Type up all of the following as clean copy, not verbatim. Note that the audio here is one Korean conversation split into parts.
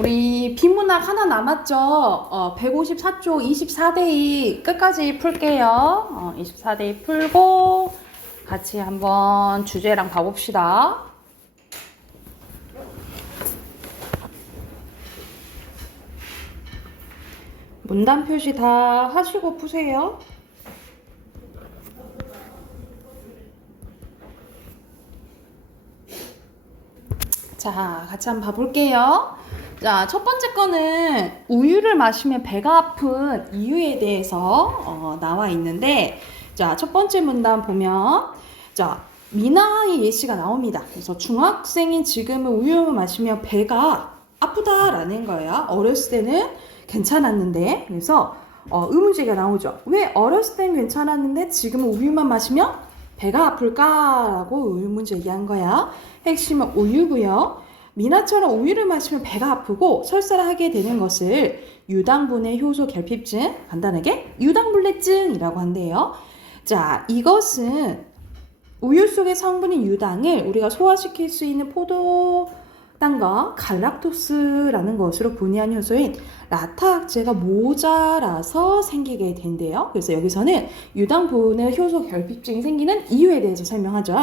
우리 비문학 하나 남았죠? 154쪽 24대2 끝까지 풀게요. 24대2 풀고 같이 한번 주제랑 봐봅시다. 문단 표시 다 하시고 푸세요. 자, 같이 한번 봐볼게요. 자, 첫 번째 거는 우유를 마시면 배가 아픈 이유에 대해서 나와 있는데, 자, 첫 번째 문단 보면, 자, 미나의 예시가 나옵니다. 그래서 중학생인 지금은 우유를 마시면 배가 아프다라는 거예요. 어렸을 때는 괜찮았는데, 그래서 의문제가 나오죠. 왜 어렸을 때는 괜찮았는데 지금은 우유만 마시면 배가 아플까라고 의문제 얘기한 거야. 핵심은 우유고요. 미나처럼 우유를 마시면 배가 아프고 설사를 하게 되는 것을 유당분해 효소 결핍증, 간단하게 유당불내증이라고 한대요. 자, 이것은 우유 속의 성분인 유당을 우리가 소화시킬 수 있는 포도당과 갈락토스라는 것으로 분해한 효소인 라타악제가 모자라서 생기게 된대요. 그래서 여기서는 유당분해 효소 결핍증이 생기는 이유에 대해서 설명하죠.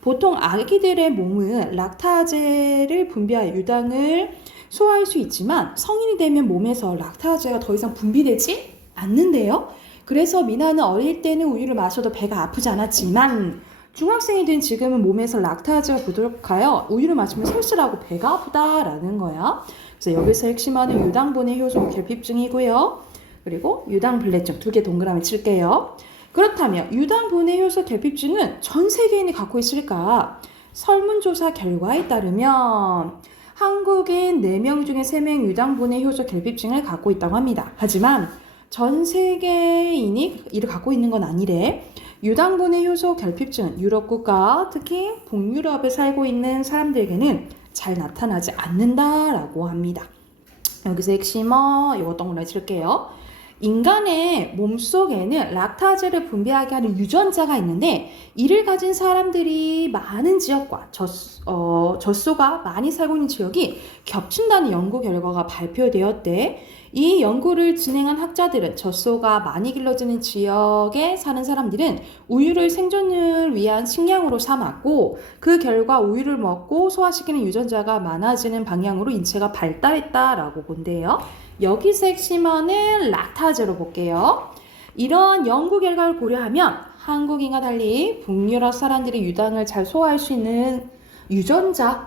보통 아기들의 몸은 락타제를 분비하여 유당을 소화할 수 있지만 성인이 되면 몸에서 락타제가 더 이상 분비되지 않는데요. 그래서 미나는 어릴 때는 우유를 마셔도 배가 아프지 않았지만 중학생이 된 지금은 몸에서 락타제가 부족하여 우유를 마시면 설사하고 배가 아프다라는 거야. 그래서 여기서 핵심하는 유당분해 효소 결핍증이고요. 그리고 유당불내증 두 개 동그라미 칠게요. 그렇다면 유당분해 효소 결핍증은 전 세계인이 갖고 있을까? 설문조사 결과에 따르면 한국인 4명 중에 3명 유당분해 효소 결핍증을 갖고 있다고 합니다. 하지만 전 세계인이 이를 갖고 있는 건 아니래. 유당분해 효소 결핍증은 유럽 국가, 특히 북유럽에 살고 있는 사람들에게는 잘 나타나지 않는다라고 합니다. 여기서 핵심어 이거 동그라미 칠게요. 인간의 몸속에는 락타제를 분비하게 하는 유전자가 있는데 이를 가진 사람들이 많은 지역과 젖소가 많이 살고 있는 지역이 겹친다는 연구 결과가 발표되었대. 이 연구를 진행한 학자들은 젖소가 많이 길러지는 지역에 사는 사람들은 우유를 생존을 위한 식량으로 삼았고 그 결과 우유를 먹고 소화시키는 유전자가 많아지는 방향으로 인체가 발달했다라고 본대요. 여기서 핵심어는 락타제로 볼게요. 이런 연구 결과를 고려하면 한국인과 달리 북유럽 사람들이 유당을 잘 소화할 수 있는 유전자를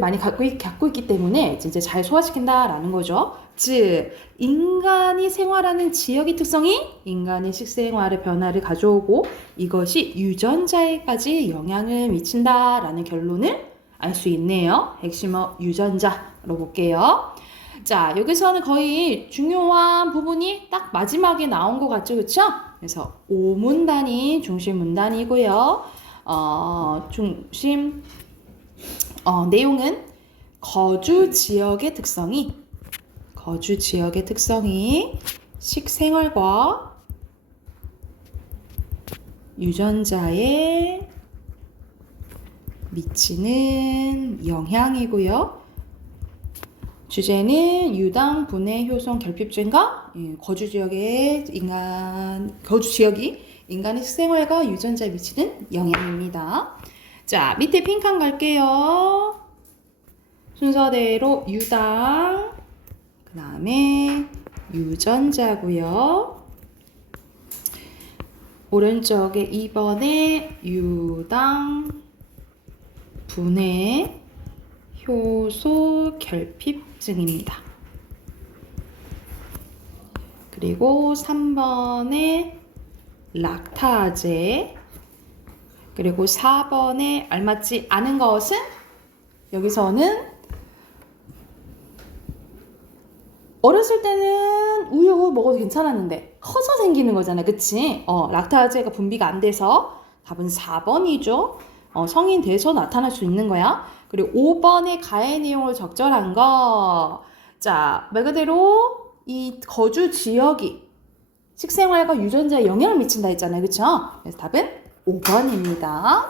많이 갖고 있기 때문에 이제 잘 소화시킨다라는 거죠. 즉, 인간이 생활하는 지역의 특성이 인간의 식생활의 변화를 가져오고 이것이 유전자에까지 영향을 미친다라는 결론을 알 수 있네요. 핵심어 유전자로 볼게요. 자, 여기서는 거의 중요한 부분이 딱 마지막에 나온 것 같죠, 그쵸? 그래서 5문단이 중심 문단이고요. 내용은 거주 지역의 특성이 식생활과 유전자에 미치는 영향이고요. 주제는 유당 분해 효소 결핍증과 거주 지역이 인간의 식생활과 유전자에 미치는 영향입니다. 자, 밑에 핑크 갈게요. 순서대로 유당, 그 다음에 유전자고요. 오른쪽에 2번에 유당 분해 효소 결핍증입니다. 그리고 3번에 락타제, 그리고 4번에 알맞지 않은 것은 여기서는 어렸을 때는 우유 먹어도 괜찮았는데 커서 생기는 거잖아, 그치? 락타제가 분비가 안 돼서 답은 4번이죠. 성인 돼서 나타날 수 있는 거야. 그리고 5번의 가해 내용을 적절한 거. 자, 말 그대로 이 거주 지역이 식생활과 유전자에 영향을 미친다 했잖아요, 그쵸? 그래서 답은 5번입니다.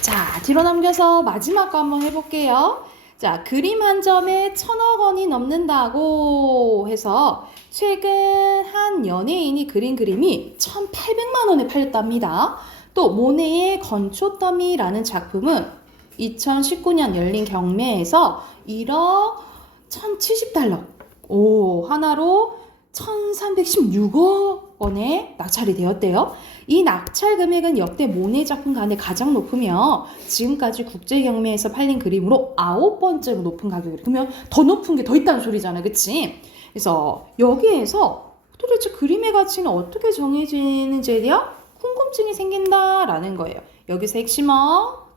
자, 뒤로 넘겨서 마지막 거 한번 해볼게요. 자, 그림 한 점에 1,000억 원이 넘는다고 해서 최근 한 연예인이 그린 그림이 1,800만 원에 팔렸답니다. 또 모네의 건초더미라는 작품은 2019년 열린 경매에서 1억 1,070달러, 하나로 1,316억 원에 낙찰이 되었대요. 이 낙찰 금액은 역대 모네 작품 가운데 가장 높으며 지금까지 국제 경매에서 팔린 그림으로 9번째로 높은 가격이래. 그러면 더 높은 게 더 있다는 소리잖아, 그치? 그래서 여기에서 도대체 그림의 가치는 어떻게 정해지는지에 대한 궁금증이 생긴다라는 거예요. 여기서 핵심은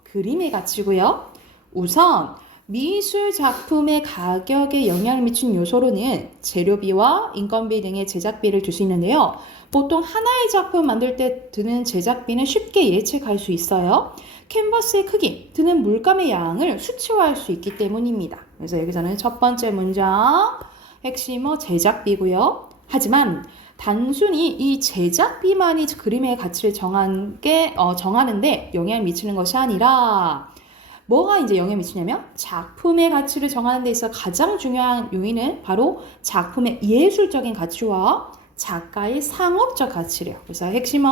그림의 가치고요. 우선 미술 작품의 가격에 영향을 미치는 요소로는 재료비와 인건비 등의 제작비를 들 수 있는데요. 보통 하나의 작품 만들 때 드는 제작비는 쉽게 예측할 수 있어요. 캔버스의 크기, 드는 물감의 양을 수치화할 수 있기 때문입니다. 그래서 여기서는 첫 번째 문장, 핵심은 제작비고요. 하지만 단순히 이 제작비만이 그림의 가치를 정하는데 영향을 미치는 것이 아니라 뭐가 이제 영향을 미치냐면 작품의 가치를 정하는 데 있어 가장 중요한 요인은 바로 작품의 예술적인 가치와 작가의 상업적 가치래요. 그래서 핵심은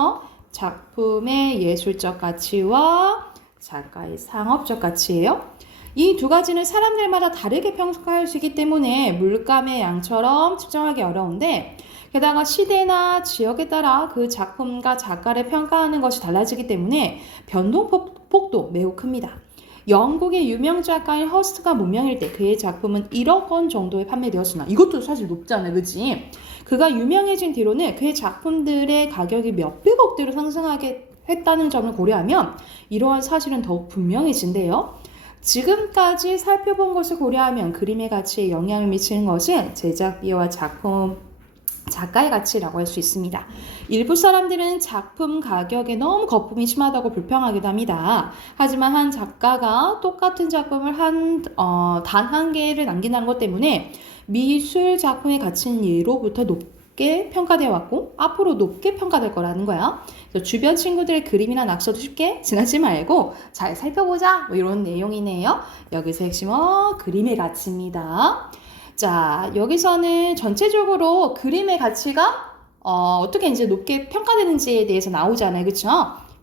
작품의 예술적 가치와 작가의 상업적 가치예요. 이 두 가지는 사람들마다 다르게 평가할 수 있기 때문에 물감의 양처럼 측정하기 어려운데 게다가 시대나 지역에 따라 그 작품과 작가를 평가하는 것이 달라지기 때문에 변동폭도 매우 큽니다. 영국의 유명 작가인 허스트가 무명일 때 그의 작품은 1억 원 정도에 판매되었으나 이것도 사실 높잖아요, 그치? 그가 유명해진 뒤로는 그의 작품들의 가격이 몇백억대로 상승하게 했다는 점을 고려하면 이러한 사실은 더욱 분명해진대요. 지금까지 살펴본 것을 고려하면 그림의 가치에 영향을 미치는 것은 제작비와 작가의 가치라고 할 수 있습니다. 일부 사람들은 작품 가격에 너무 거품이 심하다고 불평하기도 합니다. 하지만 한 작가가 똑같은 작품을 단 한 개를 남긴다는 것 때문에 미술 작품의 가치는 예로부터 높게 평가되어 왔고 앞으로 높게 평가될 거라는 거야. 그래서 주변 친구들의 그림이나 낙서도 쉽게 지나지 말고 잘 살펴보자, 뭐 이런 내용이네요. 여기서 핵심은 그림의 가치입니다. 자, 여기서는 전체적으로 그림의 가치가 어떻게 이제 높게 평가되는지에 대해서 나오잖아요, 그쵸?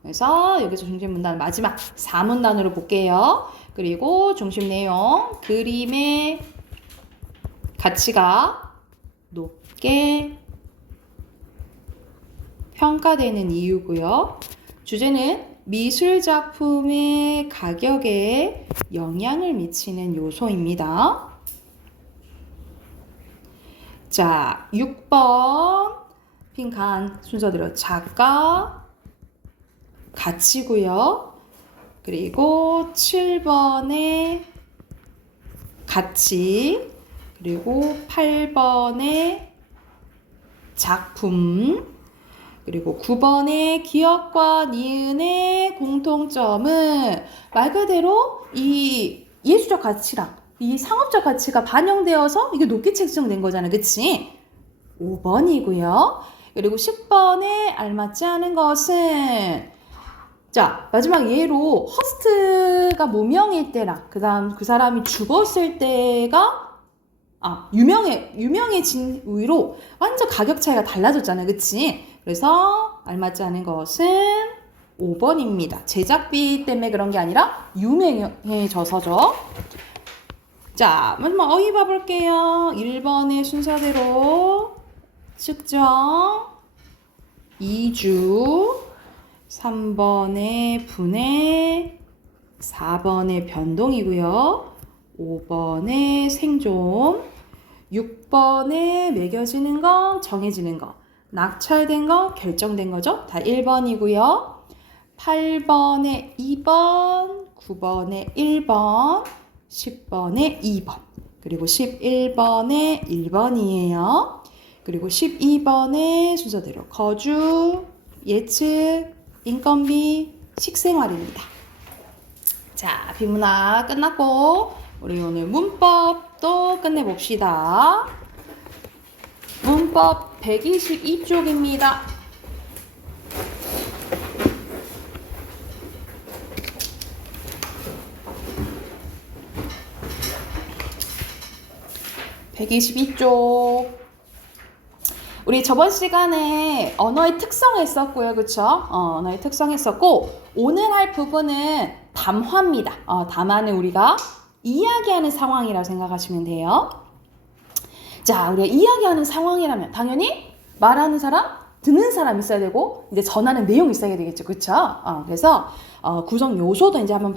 그래서 여기서 중심 문단 마지막 4문단으로 볼게요. 그리고 중심 내용, 그림의 가치가 높게 평가되는 이유고요. 주제는 미술 작품의 가격에 영향을 미치는 요소입니다. 자, 6번 빈칸 순서대로 작가 가치고요. 그리고 7번에 가치, 그리고 8번에 작품, 그리고 9번의 기억과 니은의 공통점은 말 그대로 이 예술적 가치랑 이 상업적 가치가 반영되어서 이게 높게 책정된 거잖아요, 그치? 5번이고요. 그리고 10번에 알맞지 않은 것은 자, 마지막 예로 허스트가 무명일 때랑 그다음 그 사람이 죽었을 때가 유명해진 이후로 완전 가격 차이가 달라졌잖아요, 그치? 그래서 알맞지 않은 것은 5번입니다. 제작비 때문에 그런 게 아니라 유명해져서죠. 자, 마지막 어휘 봐볼게요. 1번의 순서대로 측정, 2주, 3번의 분해, 4번의 변동이고요. 5번의 생존, 6번에 매겨지는 거, 정해지는 거, 낙찰된 거, 결정된 거죠. 다 1번이고요. 8번에 2번, 9번에 1번, 10번에 2번, 그리고 11번에 1번이에요. 그리고 12번에 순서대로 거주, 예측, 인건비, 식생활입니다. 자, 비문학 끝났고 우리 오늘 문법도 끝내봅시다. 문법 122쪽입니다. 122쪽. 우리 저번 시간에 언어의 특성 했었고요. 그쵸? 언어의 특성 했었고, 오늘 할 부분은 담화입니다. 담화는 우리가 이야기하는 상황이라고 생각하시면 돼요. 자, 우리가 이야기하는 상황이라면 당연히 말하는 사람, 듣는 사람 있어야 되고, 이제 전하는 내용이 있어야 되겠죠. 그쵸? 그래서 구성 요소도 이제 한번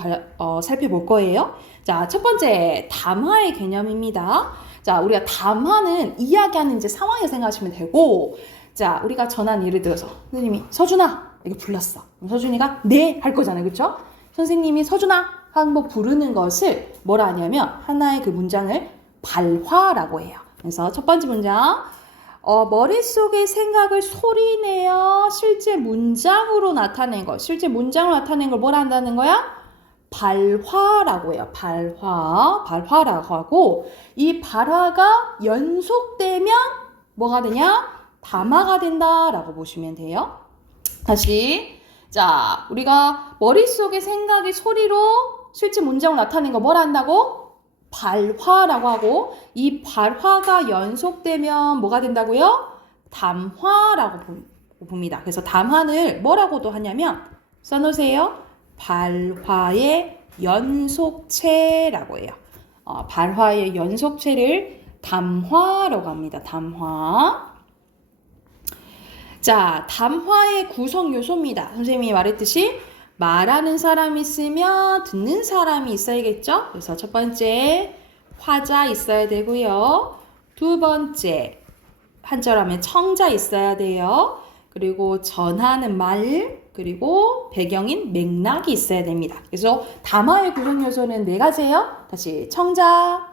살펴볼 거예요. 자, 첫 번째, 담화의 개념입니다. 자, 우리가 담화는 이야기하는 이제 상황을 생각하시면 되고, 자, 우리가 전한 예를 들어서, 선생님이 서준아! 이렇게 불렀어. 그럼 서준이가 네! 할 거잖아요. 그쵸? 선생님이 서준아! 한번 부르는 것을 뭐라 하냐면, 하나의 그 문장을 발화라고 해요. 그래서 첫 번째 문장, 머릿속의 생각을 소리내어 실제 문장으로 나타낸 것. 실제 문장으로 나타낸 걸 뭐라 한다는 거야? 발화라고 해요. 발화라고 하고, 이 발화가 연속되면 뭐가 되냐? 담화가 된다라고 보시면 돼요. 다시, 자, 우리가 머릿속의 생각이 소리로 실제 문장으로 나타낸 거 뭐라 한다고? 발화라고 하고, 이 발화가 연속되면 뭐가 된다고요? 담화라고 봅니다. 그래서 담화를 뭐라고도 하냐면 써놓으세요. 발화의 연속체라고 해요. 발화의 연속체를 담화라고 합니다. 담화. 자, 담화의 구성 요소입니다. 선생님이 말했듯이 말하는 사람이 있으면 듣는 사람이 있어야겠죠? 그래서 첫 번째, 화자 있어야 되고요. 두 번째, 한자로 청자 있어야 돼요. 그리고 전하는 말, 그리고 배경인 맥락이 있어야 됩니다. 그래서 담화의 구성 요소는 네 가지예요. 다시 청자,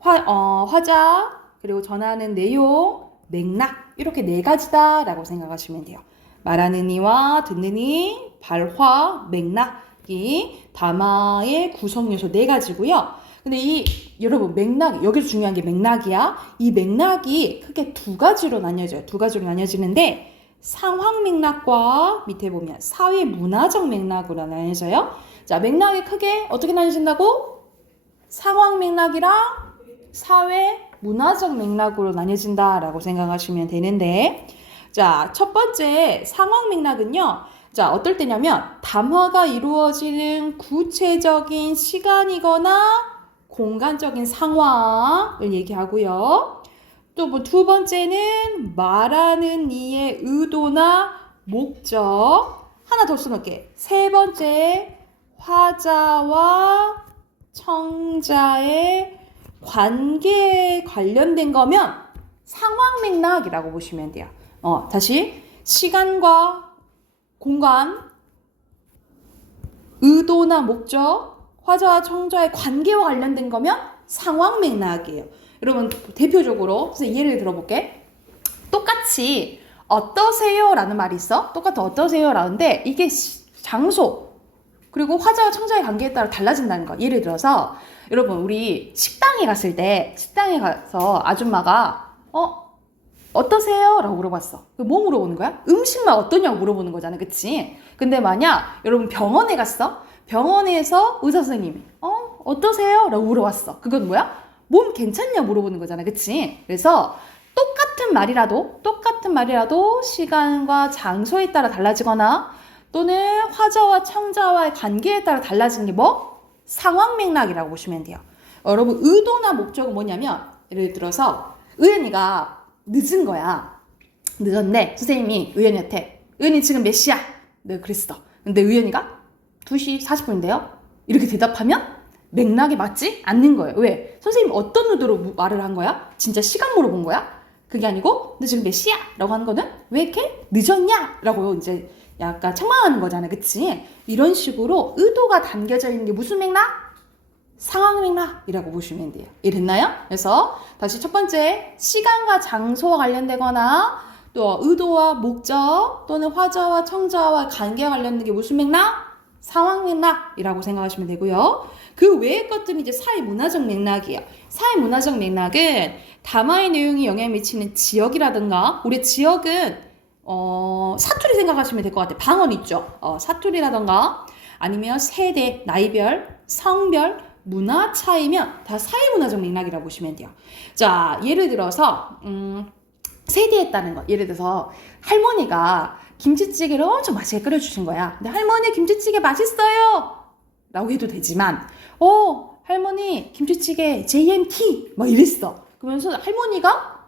화자, 그리고 전하는 내용, 맥락, 이렇게 네 가지다라고 생각하시면 돼요. 말하는 이와 듣는 이, 발화, 맥락이 담화의 구성 요소 네 가지고요. 근데 여러분 맥락, 여기서 중요한 게 맥락이야. 이 맥락이 크게 두 가지로 나뉘어져요. 두 가지로 나뉘어지는데 상황 맥락과 밑에 보면 사회 문화적 맥락으로 나뉘어져요. 자, 맥락이 크게 어떻게 나뉘어진다고? 상황 맥락이랑 사회 문화적 맥락으로 나뉘어진다라고 생각하시면 되는데, 자, 첫 번째 상황 맥락은요. 자, 어떨 때냐면 담화가 이루어지는 구체적인 시간이거나 공간적인 상황을 얘기하고요. 또 뭐 두 번째는 말하는 이의 의도나 목적. 하나 더 써놓을게. 세 번째, 화자와 청자의 관계에 관련된 거면 상황 맥락이라고 보시면 돼요. 다시 시간과 공간, 의도나 목적, 화자와 청자의 관계와 관련된 거면 상황 맥락이에요. 여러분 대표적으로 예를 들어볼게. 똑같이 어떠세요? 라는 말이 있어. 똑같은 어떠세요? 라는데 이게 장소 그리고 화자와 청자의 관계에 따라 달라진다는 거. 예를 들어서 여러분 우리 식당에 갔을 때 식당에 가서 아줌마가 어떠세요? 라고 물어봤어. 뭐 물어보는 거야? 음식 맛 어떠냐고 물어보는 거잖아. 그치? 근데 만약 여러분 병원에 갔어? 병원에서 의사 선생님이 어떠세요? 라고 물어봤어. 그건 뭐야? 몸 괜찮냐 물어보는 거잖아. 그치? 그래서 똑같은 말이라도 시간과 장소에 따라 달라지거나 또는 화자와 청자와의 관계에 따라 달라지는 게 뭐? 상황 맥락이라고 보시면 돼요. 여러분 의도나 목적은 뭐냐면 예를 들어서 의연이가 늦은 거야. 늦었네. 선생님이 의연이한테 의연이 지금 몇 시야? 내가 그랬어. 근데 의연이가 2시 40분인데요? 이렇게 대답하면 맥락이 맞지 않는 거예요. 왜? 선생님이 어떤 의도로 말을 한 거야? 진짜 시간 물어본 거야? 그게 아니고 너 지금 몇 시야? 라고 하는 거는 왜 이렇게 늦었냐? 라고 이제 약간 책망하는 거잖아. 그치? 이런 식으로 의도가 담겨져 있는 게 무슨 맥락? 상황 맥락이라고 보시면 돼요. 이해됐나요? 그래서 다시 첫 번째 시간과 장소와 관련되거나 또 의도와 목적 또는 화자와 청자와 관계와 관련된 게 무슨 맥락? 상황 맥락이라고 생각하시면 되고요. 그 외의 것들은 이제 사회 문화적 맥락이에요. 사회 문화적 맥락은 담화의 내용이 영향을 미치는 지역이라든가 우리 지역은 사투리 생각하시면 될 것 같아요. 방언 있죠. 사투리라든가 아니면 세대, 나이별, 성별, 문화 차이면 다 사회문화적 맥락이라고 보시면 돼요. 자, 예를 들어서 세대했다는 거. 예를 들어서 할머니가 김치찌개를 엄청 맛있게 끓여주신 거야. 근데 할머니 김치찌개 맛있어요! 라고 해도 되지만 할머니 김치찌개 JMT! 막 이랬어. 그러면서 할머니가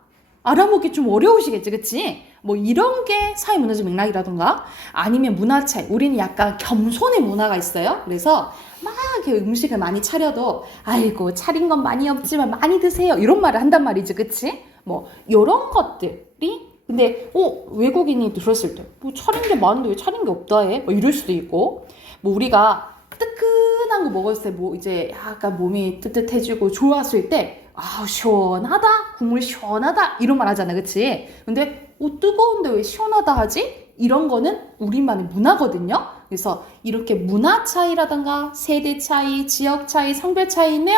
알아먹기 좀 어려우시겠지, 그치? 뭐 이런 게 사회문화적 맥락이라던가 아니면 문화 차이. 우리는 약간 겸손의 문화가 있어요. 그래서 막 이렇게 음식을 많이 차려도 아이고 차린 건 많이 없지만 많이 드세요. 이런 말을 한단 말이지, 그치? 뭐 이런 것들이 근데 외국인이 들었을 때 뭐 차린 게 많은데 왜 차린 게 없다 해? 뭐 이럴 수도 있고 뭐 우리가 뜨끈한 거 먹었을 때 뭐 이제 약간 몸이 뜨뜻해지고 좋았을 때 시원하다 국물 시원하다 이런 말 하잖아, 그치? 근데 뜨거운데 왜 시원하다 하지? 이런 거는 우리만의 문화거든요. 그래서 이렇게 문화 차이라던가 세대 차이, 지역 차이, 성별 차이면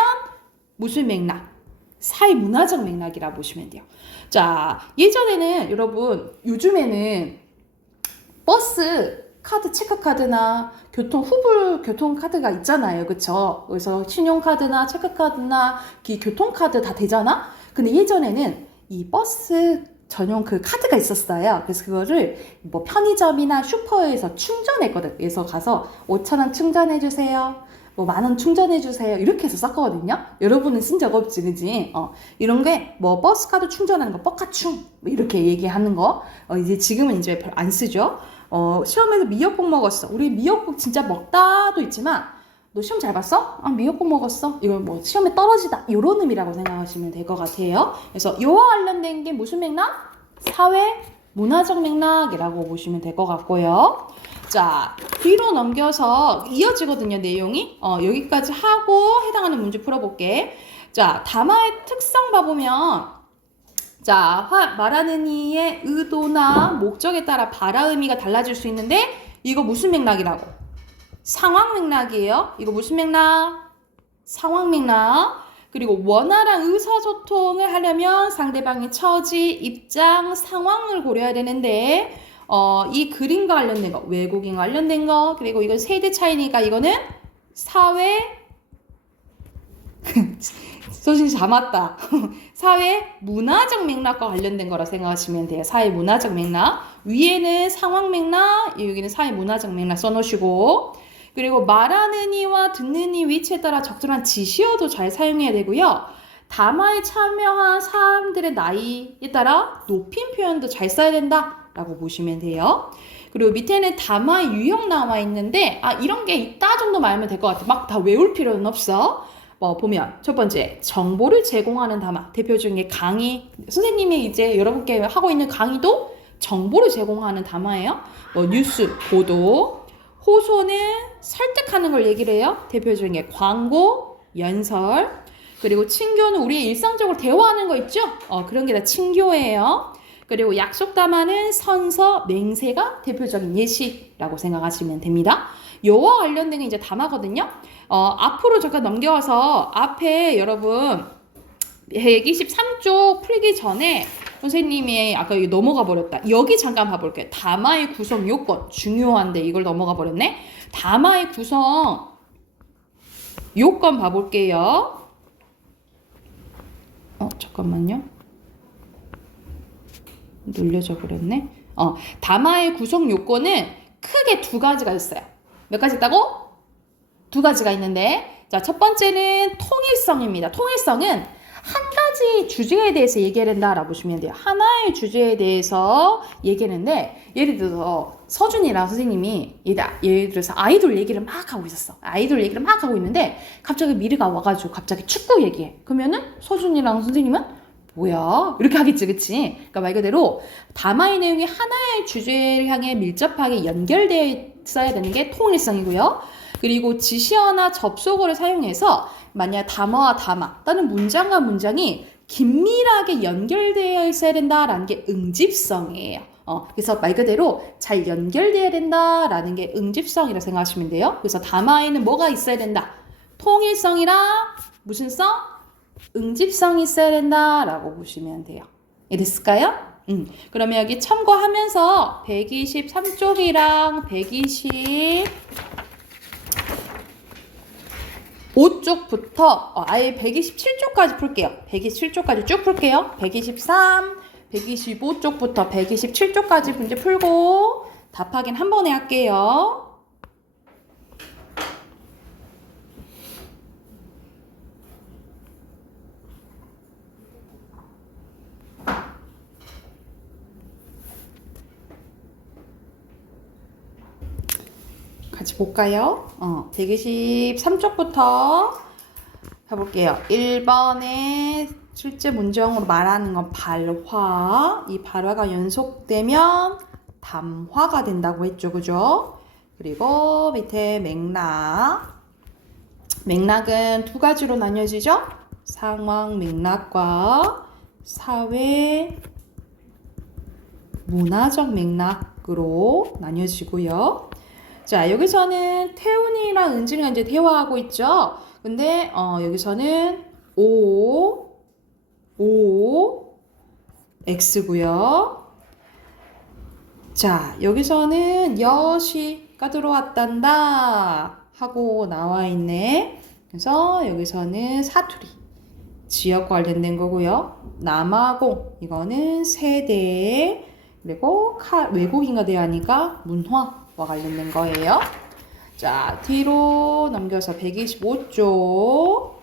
무슨 맥락? 사회문화적 맥락이라 보시면 돼요. 자, 예전에는 여러분 요즘에는 버스 카드, 체크카드나 교통카드가 있잖아요. 그쵸? 그래서 신용카드나 체크카드나 교통카드 다 되잖아? 근데 예전에는 이 버스 전용 그 카드가 있었어요. 그래서 그거를 뭐 편의점이나 슈퍼에서 충전했거든. 그래서 가서 5,000원 충전해주세요. 뭐 10,000원 충전해주세요. 이렇게 해서 썼거든요. 여러분은 쓴 적 없지, 그지? 이런 게 뭐 버스카드 충전하는 거, 뻑카충 뭐 이렇게 얘기하는 거. 이제 지금은 이제 별 안 쓰죠. 시험에서 미역국 먹었어. 우리 미역국 진짜 먹다도 있지만 너 시험 잘 봤어? 미역국 먹었어. 이거 뭐 시험에 떨어지다. 이런 의미라고 생각하시면 될 것 같아요. 그래서 이와 관련된 게 무슨 맥락? 사회 문화적 맥락이라고 보시면 될 것 같고요. 자, 뒤로 넘겨서 이어지거든요, 내용이. 여기까지 하고 해당하는 문제 풀어볼게. 자, 담화의 특성 봐보면 자, 말하는 이의 의도나 목적에 따라 발화 의미가 달라질 수 있는데 이거 무슨 맥락이라고? 상황 맥락이에요. 이거 무슨 맥락? 상황 맥락. 그리고 원활한 의사소통을 하려면 상대방의 처지, 입장, 상황을 고려해야 되는데 이 그림과 관련된 거, 외국인 관련된 거, 그리고 이건 세대 차이니까 이거는 사회 소신 잡았다. 사회 문화적 맥락과 관련된 거라 생각하시면 돼요. 사회 문화적 맥락. 위에는 상황 맥락, 여기는 사회 문화적 맥락 써놓으시고 그리고 말하는 이와 듣는 이 위치에 따라 적절한 지시어도 잘 사용해야 되고요. 담화에 참여한 사람들의 나이에 따라 높임 표현도 잘 써야 된다라고 보시면 돼요. 그리고 밑에는 담화 유형 나와 있는데 이런 게 있다 정도만 알면 될 것 같아. 막 다 외울 필요는 없어. 보면 첫 번째 정보를 제공하는 담화. 대표 중에 강의. 선생님이 이제 여러분께 하고 있는 강의도 정보를 제공하는 담화예요. 뉴스, 보도. 호소는 설득하는 걸 얘기를 해요. 대표 중에 광고, 연설. 그리고 친교는 우리 일상적으로 대화하는 거 있죠? 그런 게 다 친교예요. 그리고 약속 담화는 선서, 맹세가 대표적인 예시라고 생각하시면 됩니다. 요와 관련된 게 이제 담화거든요. 앞으로 잠깐 넘겨와서 앞에 여러분 123쪽 풀기 전에 선생님이 아까 여기 넘어가 버렸다. 여기 잠깐 봐볼게요. 담화의 구성 요건 중요한데 이걸 넘어가 버렸네. 담화의 구성 요건 봐볼게요. 잠깐만요. 눌려져 버렸네. 담화의 구성 요건은 크게 두 가지가 있어요. 몇 가지 있다고? 두 가지가 있는데 자, 첫 번째는 통일성입니다. 통일성은 한 가지 주제에 대해서 얘기해야 된다라고 보시면 돼요. 하나의 주제에 대해서 얘기했는데 예를 들어서 서준이랑 선생님이 예를 들어서 아이돌 얘기를 막 하고 있었어. 아이돌 얘기를 막 하고 있는데 갑자기 미르가 와가지고 갑자기 축구 얘기해. 그러면은 서준이랑 선생님은 뭐야? 이렇게 하겠지, 그치? 그러니까 말 그대로 담화의 내용이 하나의 주제를 향해 밀접하게 연결되어 있어야 되는 게 통일성이고요. 그리고 지시어나 접속어를 사용해서 만약 담화와 담화 또는 문장과 문장이 긴밀하게 연결되어 있어야 된다라는 게 응집성이에요. 그래서 말 그대로 잘 연결되어야 된다라는 게 응집성이라고 생각하시면 돼요. 그래서 담화에는 뭐가 있어야 된다? 통일성이랑 무슨 성? 응집성이 있어야 된다라고 보시면 돼요. 이해됐을까요? 그러면 여기 참고하면서 123쪽이랑 120 125쪽부터 아예 127쪽까지 풀게요. 127쪽까지 쭉 풀게요. 123, 125쪽부터 127쪽까지 문제 풀고 답 확인 한 번에 할게요. 같이 볼까요? 123쪽부터 해볼게요. 1번에 실제 문제형으로 말하는 건 발화. 이 발화가 연속되면 담화가 된다고 했죠. 그죠? 그리고 밑에 맥락. 맥락은 두 가지로 나뉘어지죠? 상황 맥락과 사회 문화적 맥락으로 나뉘어지고요. 자, 여기서는 태훈이랑 은진이가 이제 대화하고 있죠. 근데 여기서는 X고요. 자, 여기서는 여시가 들어왔단다 하고 나와 있네. 그래서 여기서는 사투리, 지역 관련된 거고요. 남아공, 이거는 세대, 그리고 외국인과 대하니까 문화와 관련된 거예요. 자, 뒤로 넘겨서 125쪽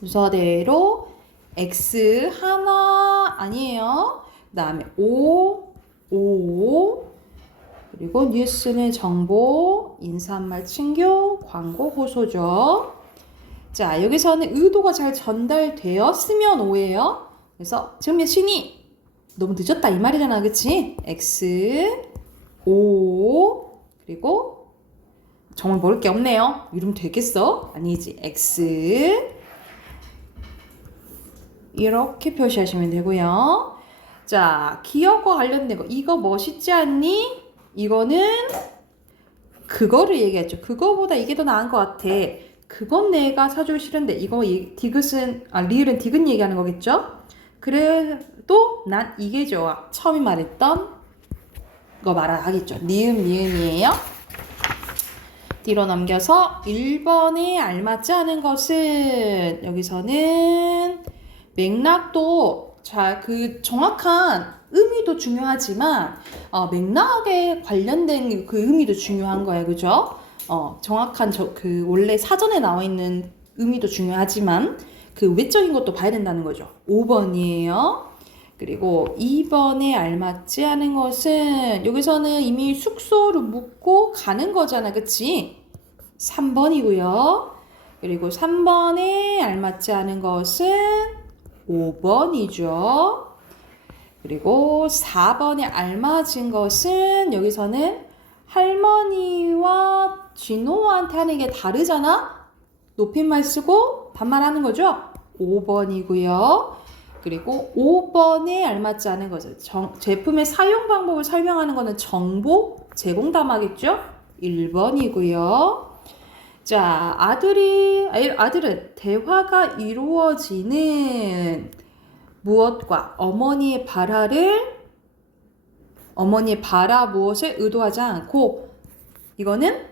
순서대로 X 하나 아니에요. 그 다음에 O 그리고 뉴스는 정보, 인사말 친교, 광고 호소죠. 자, 여기서는 의도가 잘 전달되었으면 O예요. 그래서 지금 몇 시니? 너무 늦었다 이 말이잖아, 그치? X, O, 그리고 정말 모를 게 없네요. 이러면 되겠어? 아니지. X 이렇게 표시하시면 되고요. 자, 기억과 관련된 거. 이거 멋있지 않니? 이거는 그거를 얘기했죠. 그거보다 이게 더 나은 것 같아. 그건 내가 사주기 싫은데 이거 디귿은 리을은 디귿 얘기하는 거겠죠? 그래도 난 이게 좋아. 처음에 말했던 거 말하겠죠. 니음이에요. 뒤로 넘겨서 1번에 알맞지 않은 것은 여기서는 맥락도 그 정확한 의미도 중요하지만 맥락에 관련된 그 의미도 중요한 거예요. 그죠? 정확한 그 원래 사전에 나와 있는 의미도 중요하지만 그 외적인 것도 봐야 된다는 거죠. 5번이에요. 그리고 2번에 알맞지 않은 것은 여기서는 이미 숙소로 묵고 가는 거잖아. 그치? 3번이고요. 그리고 3번에 알맞지 않은 것은 5번이죠. 그리고 4번에 알맞은 것은 여기서는 할머니와 진호한테 하는 게 다르잖아? 높임말 쓰고 반말하는 거죠? 5번이고요. 그리고 5번에 알맞지 않은 것은 제품의 사용 방법을 설명하는 것은 정보 제공담하겠죠? 1번이고요. 자, 아들은 대화가 이루어지는 무엇과 어머니의 바라 무엇을 의도하지 않고 이거는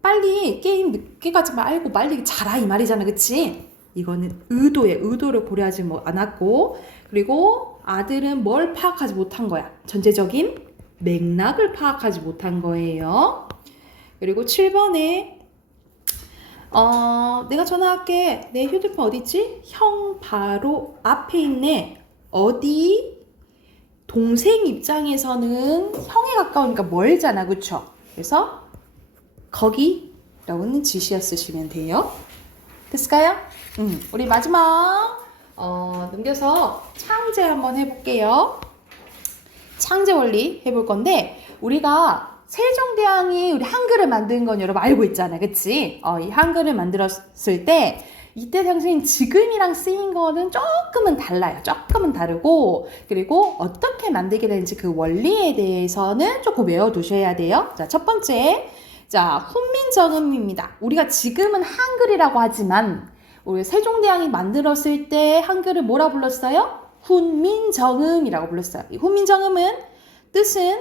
빨리 게임 늦게 가지 말고 빨리 자라 이 말이잖아. 그치? 이거는 의도를 고려하지 않았고 그리고 아들은 뭘 파악하지 못한 거야. 전체적인 맥락을 파악하지 못한 거예요. 그리고 7번에 내가 전화할게. 내 휴대폰 어디 있지? 형 바로 앞에 있네. 어디? 동생 입장에서는 형에 가까우니까 멀잖아. 그쵸? 그래서 거기라고는 지시어 쓰시면 돼요. 됐을까요? 우리 마지막 넘겨서 창제 한번 해볼게요. 창제 원리 해볼 건데 우리가 세종대왕이 우리 한글을 만든 건 여러분 알고 있잖아요. 그치? 이 한글을 만들었을 때 이때 당시엔 지금이랑 쓰인 거는 조금은 달라요. 조금은 다르고 그리고 어떻게 만들게 되는지 그 원리에 대해서는 조금 외워두셔야 돼요. 자, 첫 번째 자, 훈민정음입니다. 우리가 지금은 한글이라고 하지만 우리 세종대왕이 만들었을 때 한글을 뭐라 불렀어요? 훈민정음이라고 불렀어요. 이 훈민정음은 뜻은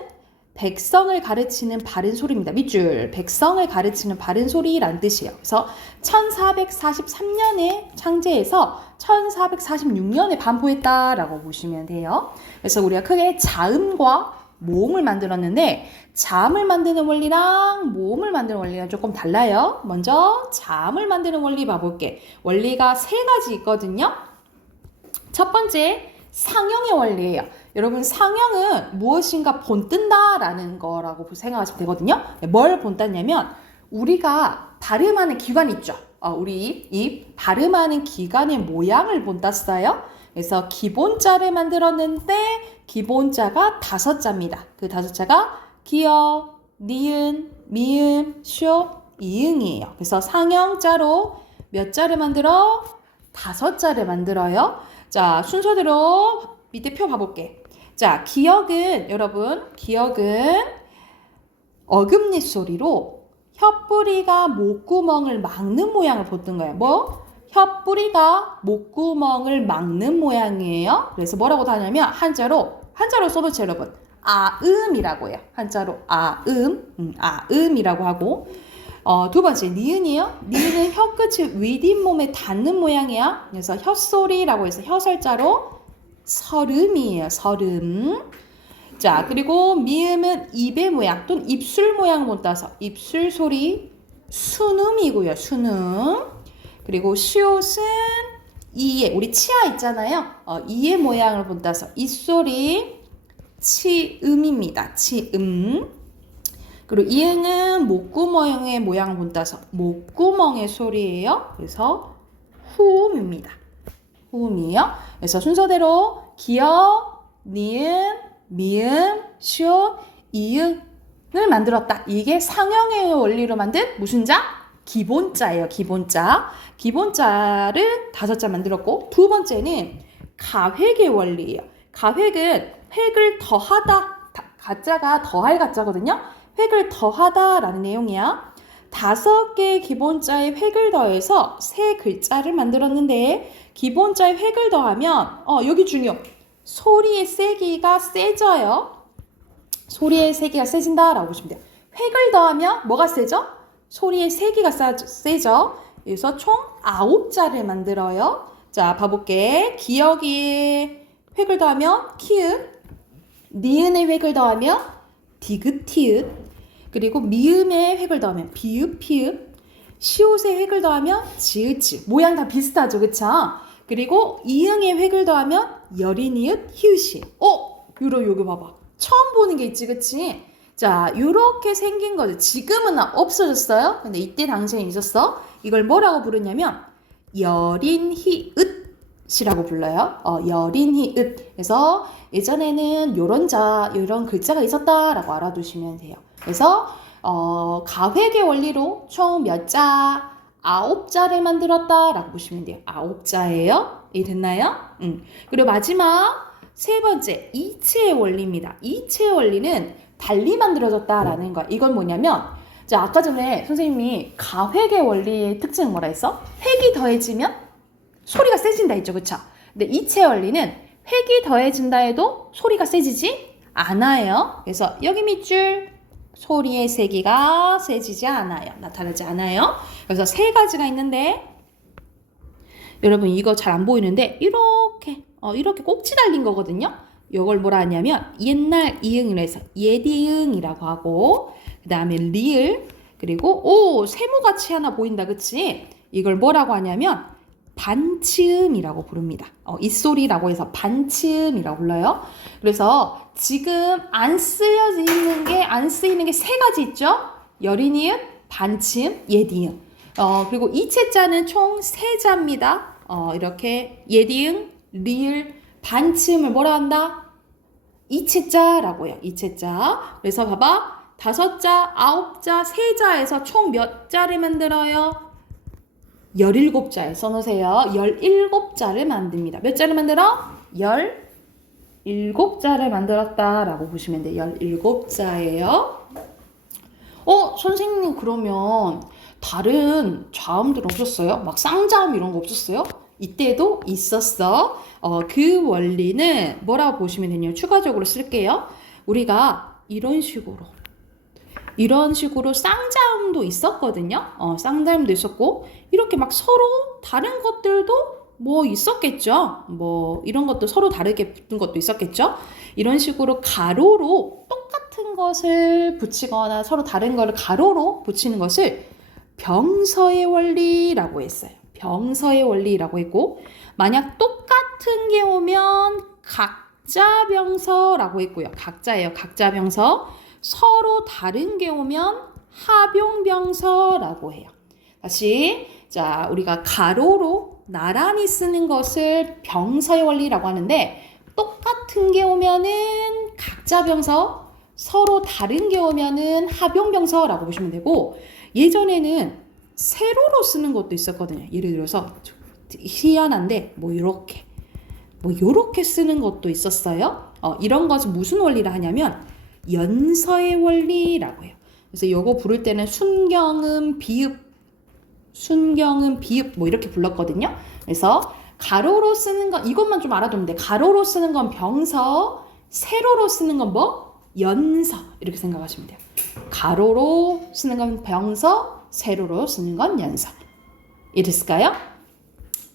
백성을 가르치는 바른 소리입니다. 밑줄. 백성을 가르치는 바른 소리란 뜻이에요. 그래서 1443년에 창제해서 1446년에 반포했다라고 보시면 돼요. 그래서 우리가 크게 자음과 모음을 만들었는데 자음을 만드는 원리랑 모음을 만드는 원리랑 조금 달라요. 먼저 자음을 만드는 원리 봐볼게. 원리가 세 가지 있거든요. 첫 번째, 상형의 원리예요. 여러분, 상형은 무엇인가 본뜬다라는 거라고 생각하시면 되거든요. 뭘 본땄냐면 우리가 발음하는 기관 있죠. 우리 입 발음하는 기관의 모양을 본땄어요. 그래서 기본자를 만들었는데 기본자가 5자입니다. 그 5자가 기역, 니은, 미음, 쇼, 이응이에요. 그래서 상형자로 몇 자를 만들어? 5자를 만들어요. 자, 순서대로 밑에 표 봐볼게. 자, 기역은 여러분, 기역은 어금니 소리로 혀뿌리가 목구멍을 막는 모양을 보던 거예요. 뭐? 혀뿌리가 목구멍을 막는 모양이에요. 그래서 뭐라고 하냐면 한자로 써놓죠, 여러분. 아음이라고 해요. 한자로 아음이라고 하고. 두 번째, 니은이요. 니은은 혀끝이 윗잇몸에 닿는 모양이야. 그래서 혀소리라고 해서 혀설자로 설음이에요. 설음. 자, 그리고 미음은 입의 모양 또는 입술 모양을 못 따서 입술 소리 순음이고요. 순음. 그리고 시옷은 이의, 우리 치아 있잖아요. 이의 모양을 못 따서 입소리 치음입니다. 치음. 그리고 이응은 목구멍의 모양을 못 따서 목구멍의 소리예요. 그래서 후음입니다. 후음이에요. 그래서 순서대로 기역, 니은, 미음, 쇼, 이응을 만들었다. 이게 상형의 원리로 만든 무슨 자? 기본자예요. 기본자. 기본자를 5자 만들었고 두 번째는 가획의 원리예요. 가획은 획을 더하다. 가짜가 더할 가짜거든요. 획을 더하다라는 내용이야. 5개의 기본자의 획을 더해서 3글자를 만들었는데 기본자의 획을 더하면 여기 중요. 소리의 세기가 세져요. 소리의 세기가 세진다라고 보시면 돼요. 획을 더하면 뭐가 세져? 소리의 세기가 세져. 그래서 총 9자를 만들어요. 자, 봐볼게. 기역이 획을 더하면 키읔, 니은의 획을 더하면 디귿티읕, 그리고 미음의 획을 더하면 비읍, 피읍, 시옷의 획을 더하면 지읒. 모양 다 비슷하죠, 그쵸? 그리고 이응의 획을 더하면 여린이읒, 히읗이. 여기 봐봐. 처음 보는 게 있지, 그치? 자, 요렇게 생긴 거죠. 지금은 없어졌어요. 근데 이때 당시에 있었어. 이걸 뭐라고 부르냐면 여린히읗이라고 불러요. 여린히읗. 그래서 예전에는 요런 글자가 있었다라고 알아두시면 돼요. 그래서 가획의 원리로 총 몇 자? 9자를 만들었다라고 보시면 돼요. 9자예요. 이해 됐나요? 그리고 마지막 세 번째, 이체의 원리입니다. 이체의 원리는 달리 만들어졌다라는 거야. 이건 뭐냐면, 자, 아까 전에 선생님이 가획의 원리의 특징은 뭐라 했어? 획이 더해지면 소리가 세진다 했죠, 그쵸? 근데 이체의 원리는 획이 더해진다 해도 소리가 세지지 않아요. 그래서 여기 밑줄 소리의 세기가 세지지 않아요. 나타나지 않아요. 그래서 3가지가 있는데 여러분 이거 잘 안 보이는데 이렇게 꼭지 달린 거거든요. 이걸 뭐라 하냐면 옛날 이응이라 해서 예디응이라고 하고 그 다음에 리을 그리고 세모같이 하나 보인다 그치? 이걸 뭐라고 하냐면 반치음이라고 부릅니다. 이소리라고 해서 반치음이라고 불러요. 그래서 지금 안 쓰이는 게 3가지 있죠? 여린이음, 반치음, 예디음. 그리고 이체자는 총 3자입니다. 이렇게 예디음, 리을, 반치음을 뭐라 한다? 이체자라고 해요. 이체자. 그래서 봐봐. 5자, 9자, 3자에서 총 몇 자를 만들어요? 17자에 써놓으세요. 17자를 만듭니다. 몇 자를 만들어? 17자를 만들었다라고 보시면 돼요. 17자예요. 선생님 그러면 다른 자음들 없었어요? 막 쌍자음 이런 거 없었어요? 이때도 있었어. 그 원리는 뭐라고 보시면 되냐면 추가적으로 쓸게요. 우리가 이런 식으로 쌍자음도 있었거든요. 쌍자음도 있었고 이렇게 막 서로 다른 것들도 뭐 있었겠죠. 뭐 이런 것도 서로 다르게 붙은 것도 있었겠죠. 이런 식으로 가로로 똑같은 것을 붙이거나 서로 다른 거를 가로로 붙이는 것을 병서의 원리라고 했어요. 병서의 원리라고 했고 만약 똑같은 게 오면 각자병서라고 했고요. 각자예요. 각자병서. 서로 다른 게 오면 합용병서라고 해요. 다시 자 우리가 가로로 나란히 쓰는 것을 병서의 원리라고 하는데 똑같은 게 오면은 각자병서, 서로 다른 게 오면은 합용병서라고 보시면 되고 예전에는 세로로 쓰는 것도 있었거든요. 예를 들어서 희한한데 뭐 요렇게 쓰는 것도 있었어요. 이런 것은 무슨 원리라 하냐면 연서의 원리라고 해요. 그래서 요거 부를 때는 순경음 비읍 뭐 이렇게 불렀거든요. 그래서 가로로 쓰는 건 이것만 좀 알아두면 돼. 가로로 쓰는 건 병서, 세로로 쓰는 건 뭐? 연서 이렇게 생각하시면 돼요. 가로로 쓰는 건 병서, 세로로 쓰는 건 연서. 이해됐을까요?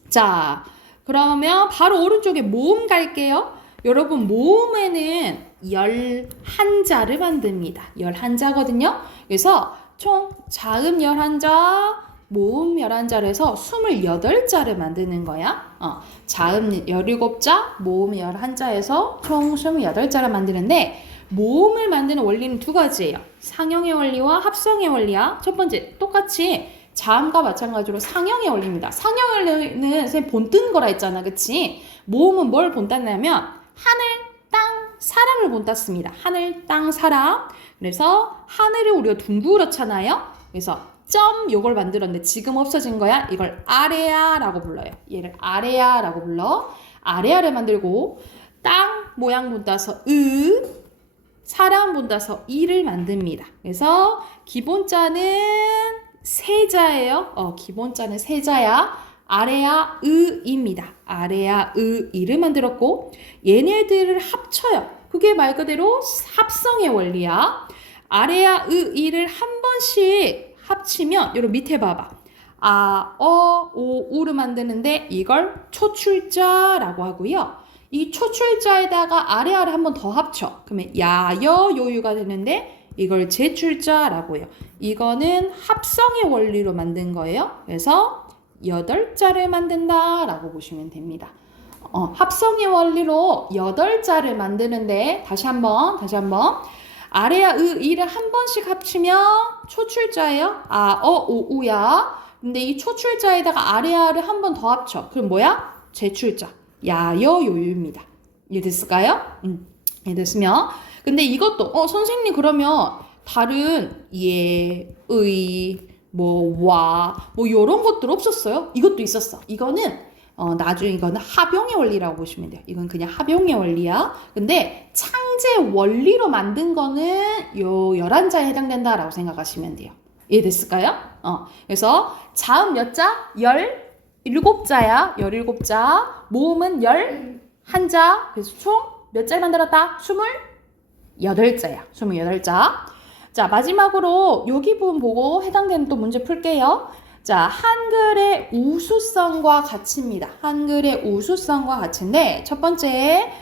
자, 그러면 바로 오른쪽에 모음 갈게요. 여러분 모음에는 11자를 만듭니다. 11자거든요. 그래서 총 자음 11자, 모음 11자를 해서 28자를 만드는 거야. 자음 17자, 모음 11자에서 총 28자를 만드는데 모음을 만드는 원리는 두 가지예요. 상형의 원리와 합성의 원리야. 첫 번째 똑같이 자음과 마찬가지로 상형의 원리입니다. 상형의 원리는 선생님 본뜬 거라 했잖아. 그치? 모음은 뭘 본땄냐면 하늘, 땅, 사람을 본땄습니다. 하늘, 땅, 사람. 그래서 하늘을 우리가 둥그렇잖아요. 그래서 점 요걸 만들었는데 지금 없어진 거야. 이걸 아래야라고 불러요. 얘를 아래야라고 불러. 아래야를 만들고 땅 모양 본따서 사람 본따서 이를 만듭니다. 그래서 기본자는 세자예요. 기본자는 세자야. 아래야 으입니다. 아래야 이를 만들었고 얘네들을 합쳐요. 그게 말 그대로 합성의 원리야. 아래야 이를 한 번씩 합치면 여기 밑에 봐봐. 아, 오, 우를 만드는데 이걸 초출자라고 하고요. 이 초출자에다가 아래아를 한 번 더 합쳐. 그러면 야여 요유가 되는데 이걸 제출자라고 해요. 이거는 합성의 원리로 만든 거예요. 그래서 8자를 만든다라고 보시면 됩니다. 합성의 원리로 8자를 만드는데 다시 한번 아래야 이를 한 번씩 합치면 초출자예요. 아, 오, 우야. 근데 이 초출자에다가 아래야를 한 번 더 합쳐. 그럼 뭐야? 제출자. 야여 요유입니다. 이해됐을까요? 이해됐으면 근데 이것도 선생님 그러면 다른 예, 의, 뭐 와, 뭐 요런 것들 없었어요? 이것도 있었어. 이거는 나중에 이거는 합용의 원리라고 보시면 돼요. 이건 그냥 합용의 원리야. 근데 창제 원리로 만든 거는 요 11자에 해당된다라고 생각하시면 돼요. 이해됐을까요? 그래서 자음 몇 자? 17자야. 17자. 모음은 11자. 그래서 총 몇 자를 만들었다? 28자야. 28자. 자, 마지막으로 여기 부분 보고 해당되는 또 문제 풀게요. 자, 한글의 우수성과 가치입니다. 한글의 우수성과 가치인데 첫 번째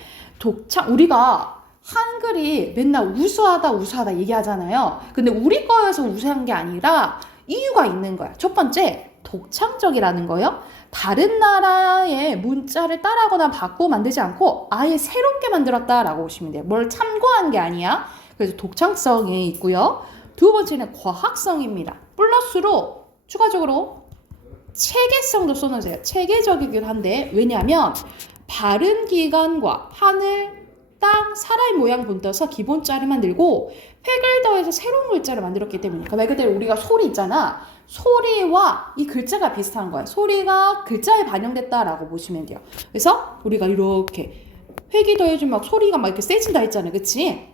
우리가 한글이 맨날 우수하다 얘기하잖아요. 근데 우리 거여서 우수한 게 아니라 이유가 있는 거야. 첫 번째 독창적이라는 거예요. 다른 나라의 문자를 따라하거나 바꾸고 만들지 않고 아예 새롭게 만들었다라고 보시면 돼요. 뭘 참고한 게 아니야. 그래서 독창성이 있고요. 두 번째는 과학성입니다. 플러스로 추가적으로 체계성도 써놓으세요. 체계적이기도 한데 왜냐하면 발음 기관과 하늘, 땅, 사람의 모양 본떠서 기본자를 만들고 획을 더해서 새로운 글자를 만들었기 때문에 말 그대로 우리가 소리 있잖아. 소리와 이 글자가 비슷한 거야. 소리가 글자에 반영됐다라고 보시면 돼요. 그래서 우리가 이렇게 획이 더해지면 막 소리가 막 이렇게 세진다 했잖아요. 그치?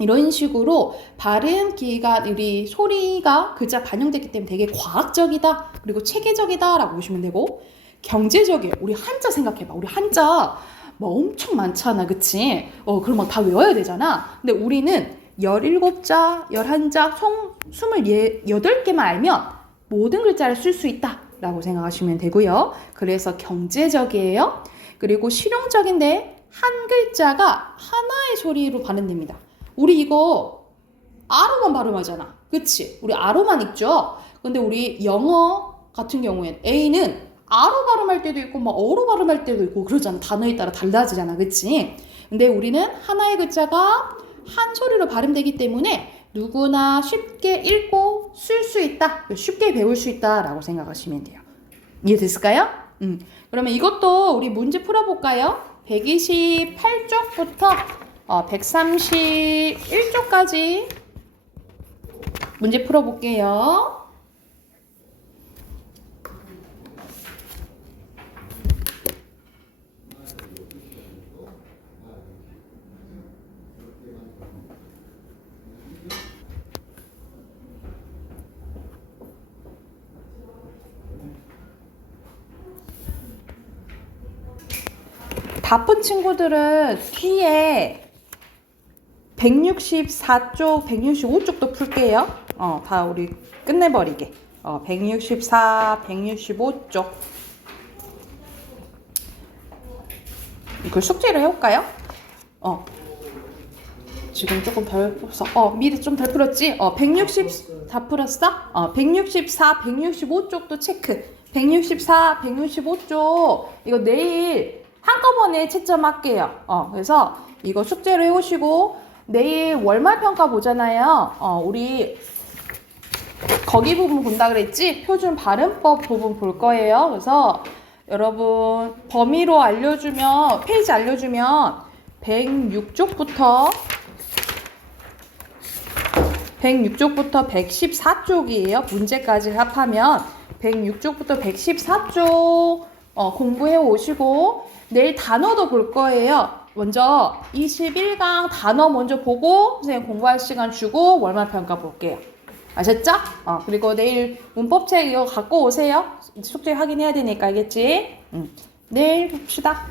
이런 식으로 발음 기관 우리 소리가 글자 반영됐기 때문에 되게 과학적이다 그리고 체계적이다 라고 보시면 되고 경제적이에요. 우리 한자 생각해봐. 우리 한자 뭐 엄청 많잖아. 그치? 그럼 막 다 외워야 되잖아. 근데 우리는 17자, 11자, 총 28개만 알면 모든 글자를 쓸 수 있다 라고 생각하시면 되고요. 그래서 경제적이에요. 그리고 실용적인데 한 글자가 하나의 소리로 발음됩니다. 우리 이거 아로만 발음하잖아. 그치? 우리 아로만 읽죠? 근데 우리 영어 같은 경우엔 A는 아로 발음할 때도 있고 막 어로 발음할 때도 있고 그러잖아. 단어에 따라 달라지잖아. 그치? 근데 우리는 하나의 글자가 한 소리로 발음되기 때문에 누구나 쉽게 읽고 쓸 수 있다. 쉽게 배울 수 있다 라고 생각하시면 돼요. 이해됐을까요? 그러면 이것도 우리 문제 풀어볼까요? 128쪽부터 131쪽까지 문제 풀어볼게요. 다 푼 친구들은 뒤에 164쪽, 165쪽도 풀게요. 다 우리 끝내버리게. 164, 165쪽. 이걸 숙제를 해볼까요? 지금 조금 덜 풀었어. 미리 좀 덜 풀었지? 160, 다 풀었어? 164, 165쪽도 체크. 164, 165쪽. 이거 내일 한꺼번에 채점할게요. 그래서 이거 숙제를 해오시고, 내일 월말평가 보잖아요. 우리 거기 부분 본다 그랬지? 표준 발음법 부분 볼 거예요. 그래서 여러분 범위로 알려주면, 페이지 알려주면 106쪽부터 114쪽이에요. 문제까지 합하면 106쪽부터 114쪽 공부해 오시고 내일 단어도 볼 거예요. 먼저 21강 단어 먼저 보고 선생님 공부할 시간 주고 월말평가 볼게요. 아셨죠? 그리고 내일 문법책 이거 갖고 오세요. 숙제 확인해야 되니까 알겠지? 내일 봅시다.